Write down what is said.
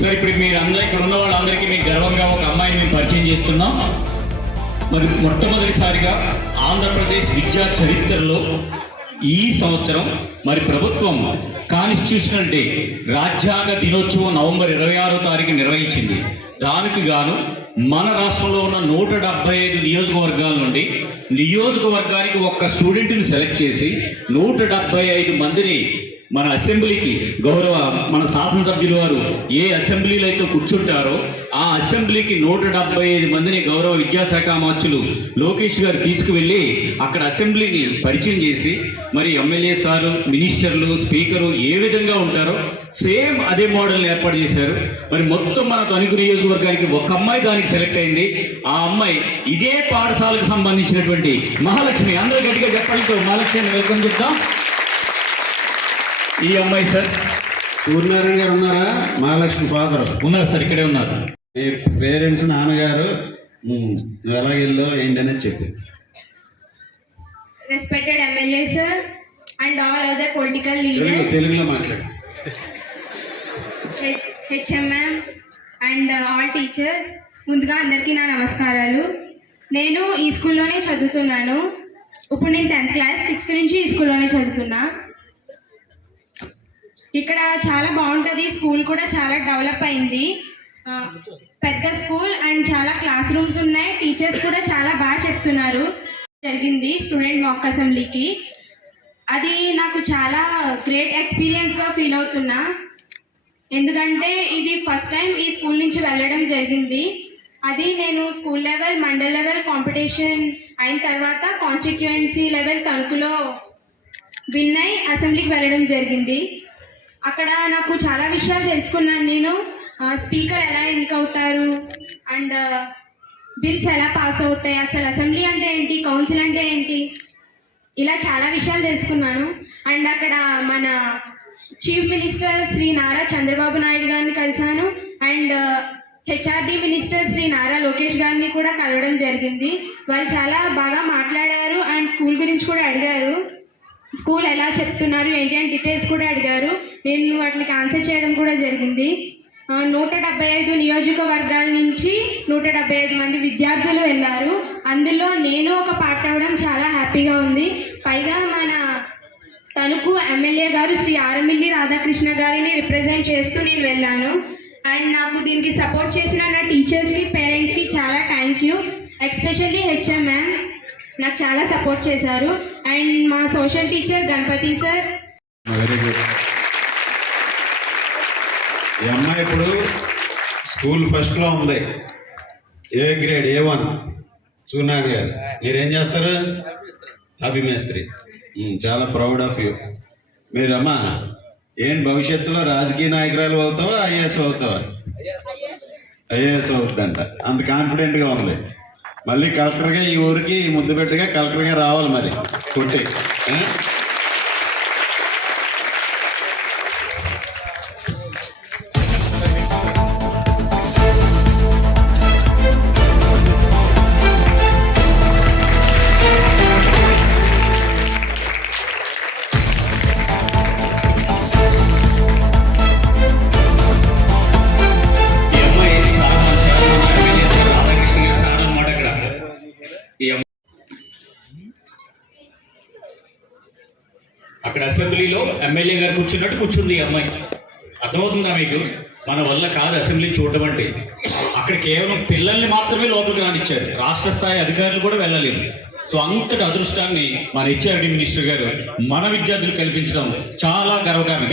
సరే, ఇప్పుడు మీరు అందరూ ఇక్కడ ఉన్న వాళ్ళందరికీ మీకు గర్వంగా ఒక అమ్మాయిని మేము పరిచయం చేస్తున్నాం. మరి మొట్టమొదటిసారిగా ఆంధ్రప్రదేశ్ విద్యా చరిత్రలో ఈ సంవత్సరం మరి ప్రభుత్వం కాన్స్టిట్యూషనల్ డే రాజ్యాంగ దినోత్సవం నవంబర్ 26వ తారీఖు నిర్వహించింది. దానికి గాను మన రాష్ట్రంలో ఉన్న 175 నియోజకవర్గాల నుండి నియోజకవర్గానికి ఒక్క స్టూడెంట్ని సెలెక్ట్ చేసి 175 మందిని మన అసెంబ్లీకి మన శాసనసభ్యులు వారు ఏ అసెంబ్లీలో అయితే కూర్చుంటారో ఆ అసెంబ్లీకి 175 మందిని గౌరవ విద్యాశాఖ మంత్రులు లోకేష్ గారు తీసుకువెళ్ళి అక్కడ అసెంబ్లీని పరిచయం చేసి మరి ఎమ్మెల్యే సారు, మినిస్టర్లు, స్పీకరు ఏ విధంగా ఉంటారో సేమ్ అదే మోడల్ని ఏర్పాటు చేశారు. మరి మొత్తం మన తణుకు నియోజకవర్గానికి ఒక అమ్మాయి దానికి సెలెక్ట్ అయింది. ఆ అమ్మాయి ఇదే పాఠశాలకు సంబంధించినటువంటి మహాలక్ష్మి. అందరూ గట్టిగా చెప్పడంతో మహాలక్ష్మిని వెల్కమ్ చెప్తాం. ఈ అమ్మాయి సార్ సూర్యనారాయణ గారు ఉన్నారా? మహాలక్ష్మి ఫాదర్ ఉన్నారు సార్, ఇక్కడే ఉన్నారు. మీ పేరెంట్స్, నాన్నగారు నువ్వు ఎలాగెళ్ళో ఏంటనేది చెప్పి. Respected MLA sir and all other political leaders, తెలుగులో మాట్లాడు. హెచ్ఎంఎం అండ్ ఆల్ టీచర్స్, ముందుగా అందరికీ నా నమస్కారాలు. నేను ఈ స్కూల్లోనే చదువుతున్నాను. ఇప్పుడు నేను 10th క్లాస్ 6th నుంచి ఈ స్కూల్లోనే చదువుతున్నా. ఇక్కడ చాలా బాగుంటుంది. స్కూల్ కూడా చాలా డెవలప్ అయింది. పెద్ద స్కూల్ అండ్ చాలా క్లాస్ రూమ్స్ ఉన్నాయి. టీచర్స్ కూడా చాలా బాగా చెప్తున్నారు. జరిగింది స్టూడెంట్ మాక్ అసెంబ్లీకి. అది నాకు చాలా గ్రేట్ ఎక్స్పీరియన్స్గా ఫీల్ అవుతున్నా. ఎందుకంటే ఇది ఫస్ట్ టైం ఈ స్కూల్ నుంచి వెళ్ళడం జరిగింది. అది నేను school level, mandal level competition అయిన తర్వాత కాన్స్టిట్యుయెన్సీ లెవెల్ తణుకులో విన్ అయి అసెంబ్లీకి వెళ్ళడం జరిగింది. అక్కడ నాకు చాలా విషయాలు తెలుసుకున్నాను. నేను స్పీకర్ ఎలా ఎన్నికవుతారు అండ్ బిల్స్ ఎలా పాస్ అవుతాయి, అసలు అసెంబ్లీ అంటే ఏంటి, కౌన్సిల్ అంటే ఏంటి, ఇలా చాలా విషయాలు తెలుసుకున్నాను. అండ్ అక్కడ మన చీఫ్ మినిస్టర్ శ్రీ నారా చంద్రబాబు నాయుడు గారిని కలిశాను. And HRD minister Shri Nara Lokesh గారిని కూడా కలవడం జరిగింది. వాళ్ళు చాలా బాగా మాట్లాడారు అండ్ స్కూల్ గురించి కూడా అడిగారు. స్కూల్ ఎలా చెప్తున్నారు ఏంటి అని డీటెయిల్స్ కూడా అడిగారు. నేను వాటికి ఆన్సర్ చేయడం కూడా జరిగింది. 175 నియోజకవర్గాల నుంచి 175 మంది విద్యార్థులు వెళ్ళారు. అందులో నేను ఒక పార్ట్ అవ్వడం చాలా హ్యాపీగా ఉంది. పైగా మన తణుకు ఎమ్మెల్యే గారు శ్రీ ఆరమిల్లి రాధాకృష్ణ గారిని రిప్రజెంట్ చేస్తూ నేను వెళ్ళాను. అండ్ నాకు దీనికి సపోర్ట్ చేసిన నా టీచర్స్కి, పేరెంట్స్కి చాలా థ్యాంక్ యూ. ఎస్పెషల్లీ హెచ్ఎంఎం నాకు చాలా సపోర్ట్ చేశారు. అండ్ మా social teacher Ganapathi sir. Very good. ఈ అమ్మాయి ఇప్పుడు స్కూల్ ఫస్ట్లో ఉంది, ఏ గ్రేడ్, A1. సూర్యనారాయణ గారు మీరేం చేస్తారు? అభిమేస్త్రి. చాలా ప్రౌడ్ ఆఫ్ యూ. మీరమ్మా ఏంటి భవిష్యత్తులో రాజకీయ నాయకురాలు అవుతావా, IAS అవుతావా? IAS అవుతుందంట, అంత కాన్ఫిడెంట్గా ఉంది. మళ్ళీ కలెక్టర్గా ఈ ఊరికి ముద్దు పెట్టిగా కలెక్టర్గా రావాలి మరి కొట్టి. అక్కడ అసెంబ్లీలో ఎమ్మెల్యే గారు కూర్చున్నట్టు కూర్చుంది ఈ అమ్మాయి. అర్థమవుతుందా మీకు? మన వల్ల కాదు అసెంబ్లీ చూడడం అంటే. అక్కడ కేవలం పిల్లల్ని మాత్రమే లోపలికి రానిచ్చారు, రాష్ట్ర స్థాయి అధికారులు కూడా వెళ్ళలేరు. సో అంతటి అదృష్టాన్ని మన హెచ్ఆర్డి మినిస్టర్ గారు మన విద్యార్థులు కల్పించడం చాలా గర్వకారణం.